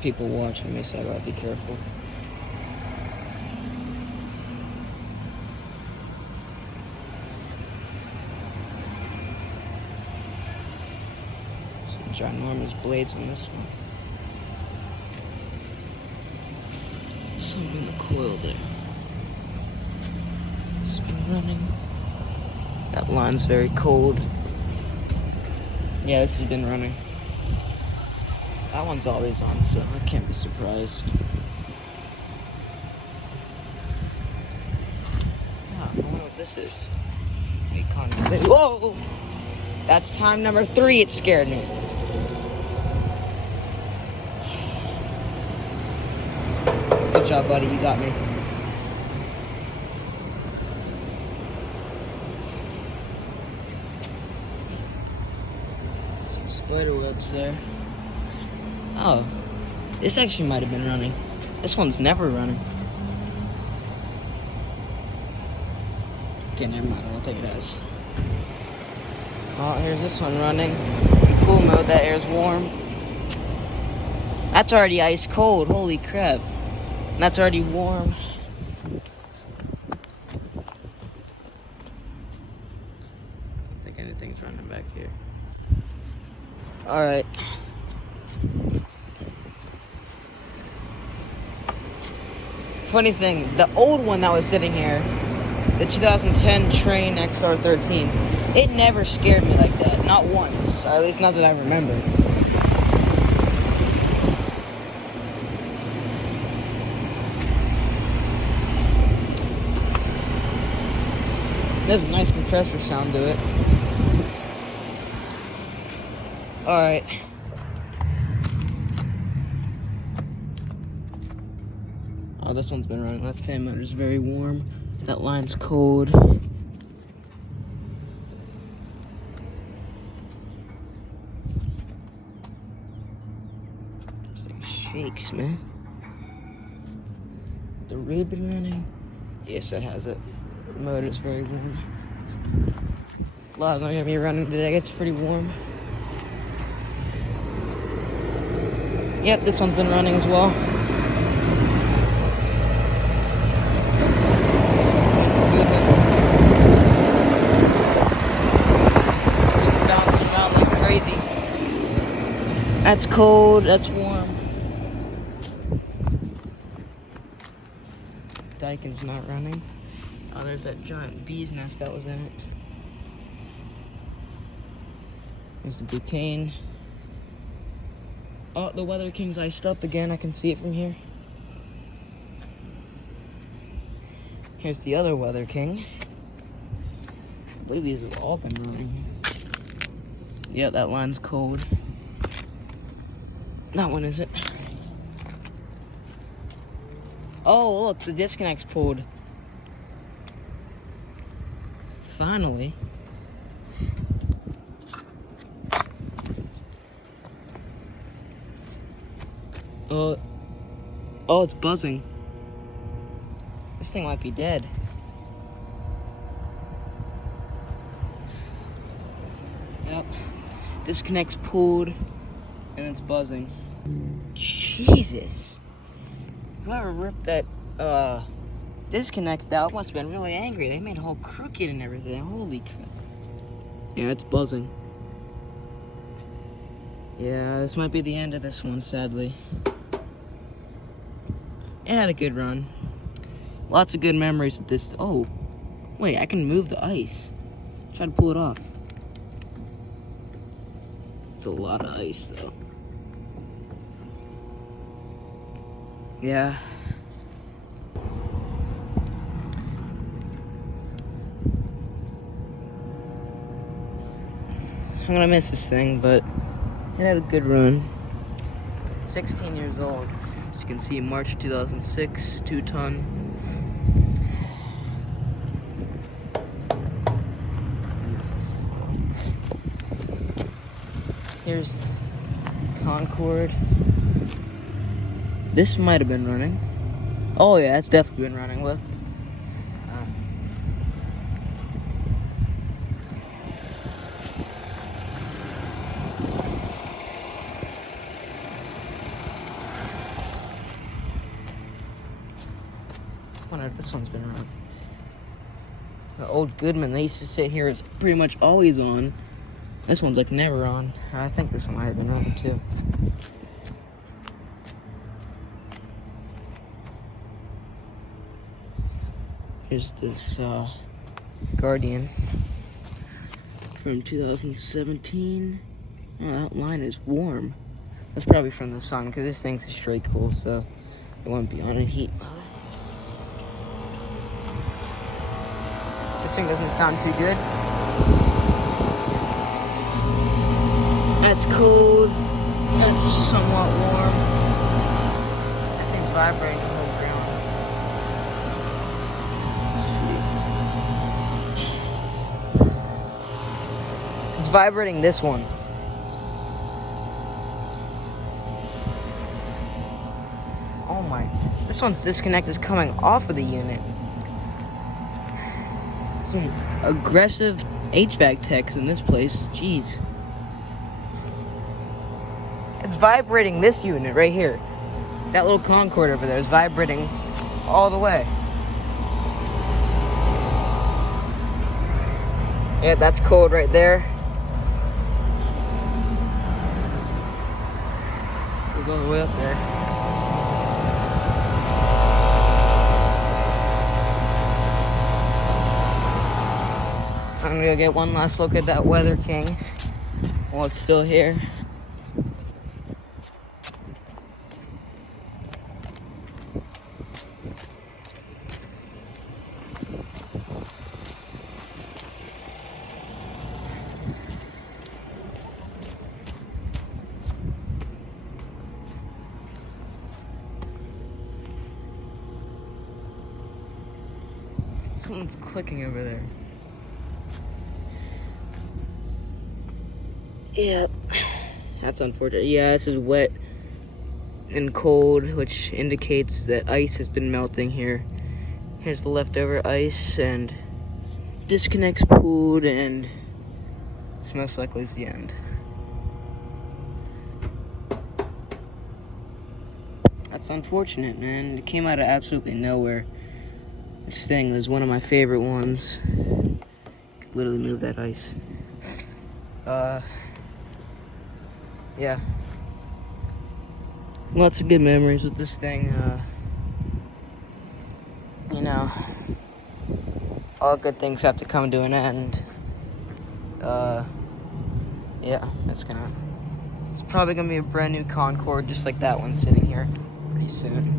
people watching me, so I gotta be careful. Some ginormous blades on this one. Something in the coil there. It's been running. That line's very cold. Yeah, this has been running. That one's always on, so I can't be surprised. Oh, I wonder what this is. Whoa! That's time number 3, it scared me. Good job, buddy, you got me. Some spider webs there. Oh, this actually might have been running. This one's never running. Okay, never mind, I don't think it has. Oh, here's this one running. In cool mode, that air's warm. That's already ice cold, holy crap. And that's already warm. I don't think anything's running back here. Alright. Funny thing, the old one that was sitting here, the 2010 Train XR13, it never scared me like that. Not once. Or at least not that I remember. There's a nice compressor sound to it. Alright. Oh, this one's been running. That fan motor's very warm. That line's cold. This thing shakes, man. Has the reed been running? Yes, it has it. The motor's very warm. A lot of them are gonna be running today. It's pretty warm. Yep, this one's been running as well. That's cold, that's warm. Daikin's not running. Oh, there's that giant bee's nest that was in it. There's the Duquesne. Oh, the Weather King's iced up again. I can see it from here. Here's the other Weather King. I believe these have all been running. Yeah, that line's cold. That one isn't. Oh, look, the disconnect's pulled. Finally. Oh, it's buzzing. This thing might be dead. Yep. Disconnect's pulled, and it's buzzing. Jesus. Whoever ripped that disconnect out must have been really angry. They made it all crooked and everything. Holy crap. Yeah, it's buzzing. Yeah, this might be the end of this one, sadly. It had a good run. Lots of good memories with this. Oh, wait, I can move the ice. Try to pull it off. It's a lot of ice, though. Yeah. I'm gonna miss this thing, but it had a good run. 16 years old. As you can see, March 2006, 2-ton. Here's Concord. This might have been running. Oh yeah, it's definitely been running. Well, This one's been around. The old Goodman, they used to sit here, is pretty much always on. This one's like never on. I think this one might have been on too. Here's this Guardian from 2017. Oh, that line is warm. That's probably from the sun, because this thing's straight cool, so it won't be on in heat mode. This thing doesn't sound too good. That's cold. That's somewhat warm. This thing's vibrating the whole ground. Let's see. It's vibrating this one. Oh my. This one's disconnect is coming off of the unit. Some aggressive HVAC techs in this place. Jeez. It's vibrating this unit right here. That little Concord over there is vibrating all the way. Yeah, that's cold right there. We'll go all the way up there. I'm gonna go get one last look at that Weather King while it's still here. Someone's clicking over there. Yep, that's unfortunate. Yeah, this is wet and cold, which indicates that ice has been melting here. Here's the leftover ice, and disconnects pooled, and this most likely is the end. That's unfortunate, man. It came out of absolutely nowhere. This thing was one of my favorite ones. Could literally move that ice. Yeah. Lots of good memories with this thing. You know, all good things have to come to an end. Yeah, it's probably gonna be a brand new Concord, just like that one sitting here pretty soon.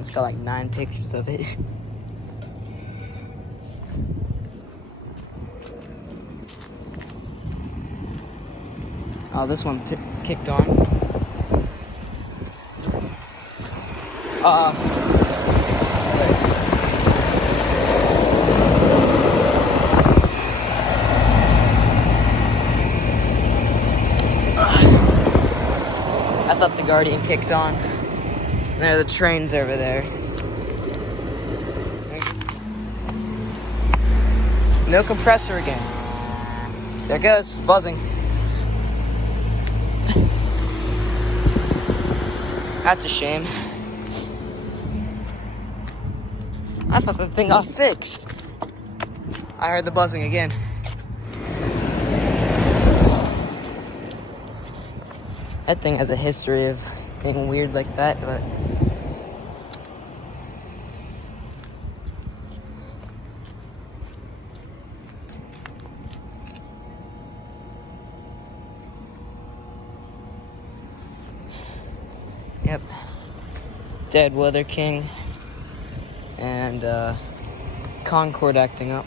It's got like 9 pictures of it. Oh, this one kicked on. I thought the Guardian kicked on. There are the trains over there. No compressor again. There it goes, buzzing. That's a shame. I thought the thing got fixed. I heard the buzzing again. That thing has a history of being weird like that, but yep. Dead Weather King and Concord acting up.